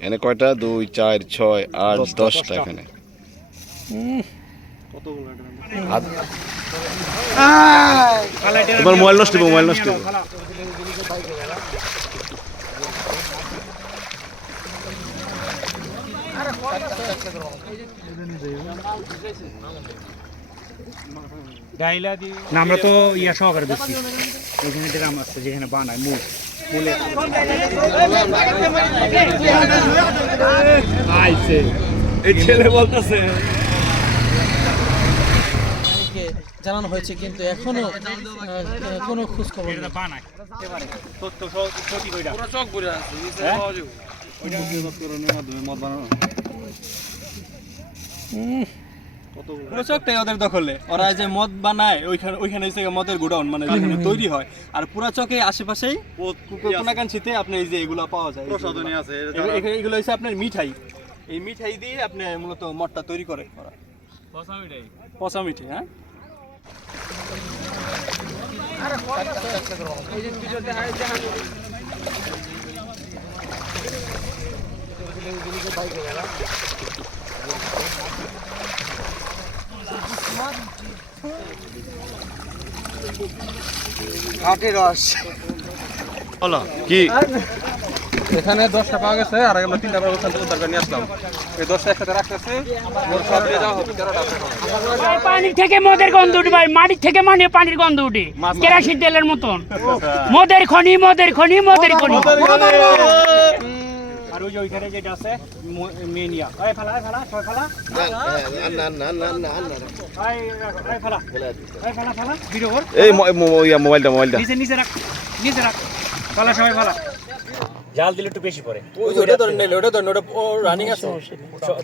এখানে কয়টা? দুই চার ছয় আট দশটা। এখানে। তোমার মোবাইল নষ্ট মোবাইল নষ্ট আমরা তো ইয়া সহকারে দেখছি। ওইখানে ড্রাম আছে যেখানে বানায় মূলে আইছে। এই ছেলে বলতেছে। জানানো হয়েছে কিন্তু এখনও কোনো খোঁজ খবর নেই। পুরো চকটাই ওদের দখলে। ওরা যে মদ বানায় ওইখানে ওইখানে গিয়ে মদের গোডাউন মানে যেখানে তৈরি হয়। আর পুরো চকে আশেপাশেই কোনাকাঞ্চিতে আপনি এই যে এগুলো পাওয়া যায়। প্রসাধনী আছে এগুলো হচ্ছে আপনার মিঠাই। এই মিঠাই দিয়ে আপনি মূলত মদটা তৈরি করে ওরা। পচা মিঠাই। হ্যাঁ? বলো কি? এখানে দশটা পাওয়া গেছে আর আমরা তিনটা পাওয়া গেছে উদ্ধার করে নিয়ে আসলাম। এই দশটা একসাথে রাখতেছি। পানির থেকে মদের গন্ধ উঠে ভাই মাটির থেকে মানে পানির গন্ধ উঠে কেরাসিন তেলের মতন। মদের খনি। মদের খনি। মদের খনি। আর ওই যে ওইখানে যেটা আছে মেনিয়া আয় ফেলা আয় ফেলা ছয় ফেলা। আয় আয় ফেলা। আয় ফেলা ফেলা। ভিডিও কর এই মোবাইলটা মোবাইলটা। নিচে নিচে রাখ নিচে রাখ। ফেলা সবাই ফেলা। জাল দিলে একটু বেশি পড়ে। ওটা ধরেন নাইলে ওটা ধরেন ওটা রানিং আছে।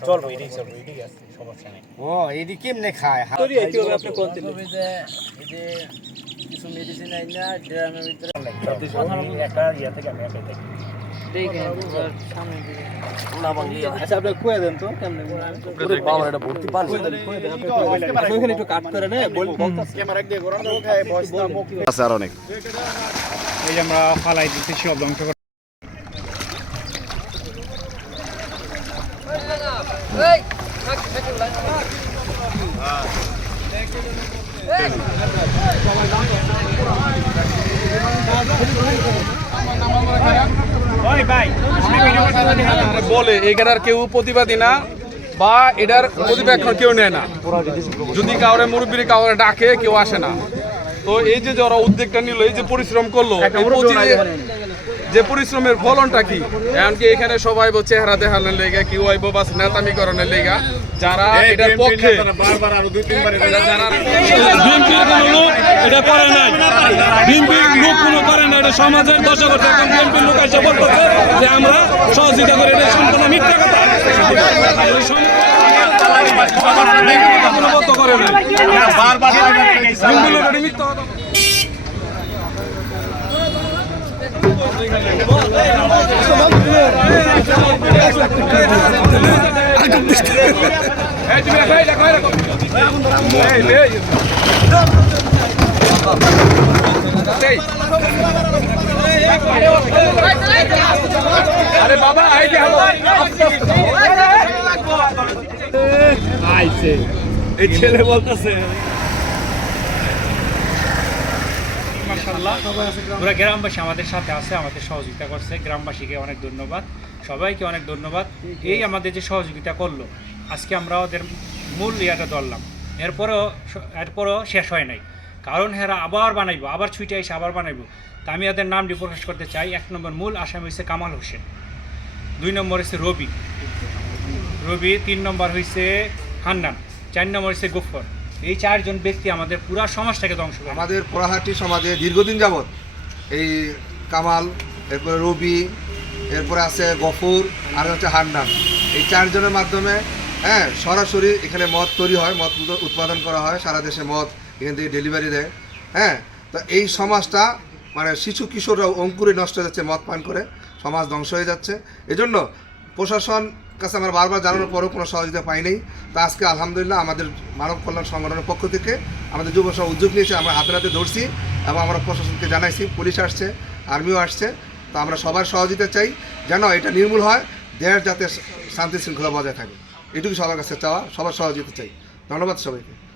চলবো এটাই আছে সমস্যা নেই। তৈরি হইতে হবে আপনি কোন দিলে? একটা ইয়া থেকে আমি একাই থাকি। আচ্ছা আপনি কুয়ে দেন তো কেমনে ওইখানে একটু কাট করে নে বল বলতাছে আছে আর অনেক এই যে আমরা ফালাই দিচ্ছি সব ধ্বংস করে ওই ভাই আপনি ভিডিও করতে বলে এটার কেউ প্রতিবাদী না বা এটার প্রতিপক্ষ কেউ নেয় না। যদি কাউরে মুরব্বী কাউরে ডাকে কেউ আসে না। তো এই যে যারা উদ্যোগটা নিল এই যে পরিশ্রম করল যে পরিশ্রমের ফলনটা কি? এমনকি এখানে সবাই বো চেহারা দেখানোর লেগে কি ওই বাস নেতামি করণের লেগা। যারা এটার পক্ষে এটা করে নাই। না এটা সমাজের দশা করছে এখন বিএনপির লোক এসে বলতেছে যে আমরা সহযোগিতা করে এটা সম্পূর্ণ মিথ্যা কথা। করে মিথ্যা কথা। এই তুমি রাখো, এই রাখো, এই রাখো। এই, এই। এই। আরে বাবা যে হলো আইছে এই ছেলে বলতেছে পুরো গ্রামবাসী আমাদের সাথে আছে, আমাদের সহযোগিতা করছে। গ্রামবাসীকে অনেক ধন্যবাদ। সবাইকে অনেক ধন্যবাদ। এই আমাদের যে সহযোগিতা করল, আজকে আমরা ওদের মূল ইয়াটা ধরলাম। এরপরেও এরপরেও শেষ হয় নাই। কারণ হেরা আবার বানাইবো, আবার ছুটে এসে আবার বানাইবো। তা আমি ওদের নামটি প্রকাশ করতে চাই, এক নম্বর মূল আসামি হচ্ছে কামাল হোসেন, দুই নম্বর হচ্ছে রবি রবি, তিন নম্বর হয়েছে হান্নান, চার নম্বর হচ্ছে গফর। এই চারজন ব্যক্তি আমাদের পুরা সমাজটাকে ধ্বংস করে। আমাদের পোড়াহাটি সমাজে দীর্ঘদিন যাবৎ এই কামাল, এরপরে রবি, এরপরে আছে গফুর, আর হচ্ছে হান্নান। এই চারজনের মাধ্যমে হ্যাঁ সরাসরি এখানে মদ তৈরি হয়, মদ উৎপাদন করা হয়, সারা দেশে মদ এখান থেকে ডেলিভারি দেয়। হ্যাঁ? তো এই সমাজটা মানে শিশু কিশোররা অঙ্কুরে নষ্ট হয়ে যাচ্ছে, মদ পান করে। সমাজ ধ্বংস হয়ে যাচ্ছে। এজন্য প্রশাসন কাছে আমরা বারবার জানানোর পরেও কোনো সহযোগিতা পাইনি তা আজকে আলহামদুলিল্লাহ আমাদের মানব কল্যাণ সংগঠনের পক্ষ থেকে আমাদের যুব সভা উদ্যোগ নিয়েছে, আমরা হাতে হাতে ধরছি এবং আমরা প্রশাসনকে জানাইছি, পুলিশ আসছে, আর্মিও আসছে। তো আমরা সবার সহযোগিতা চাই যেন এটা নির্মূল হয়, দেশ যাতে শান্তি শৃঙ্খলা বজায় থাকে। এটুকু সবার কাছে চাওয়া, সবার সহযোগিতা চাই। ধন্যবাদ সবাইকে।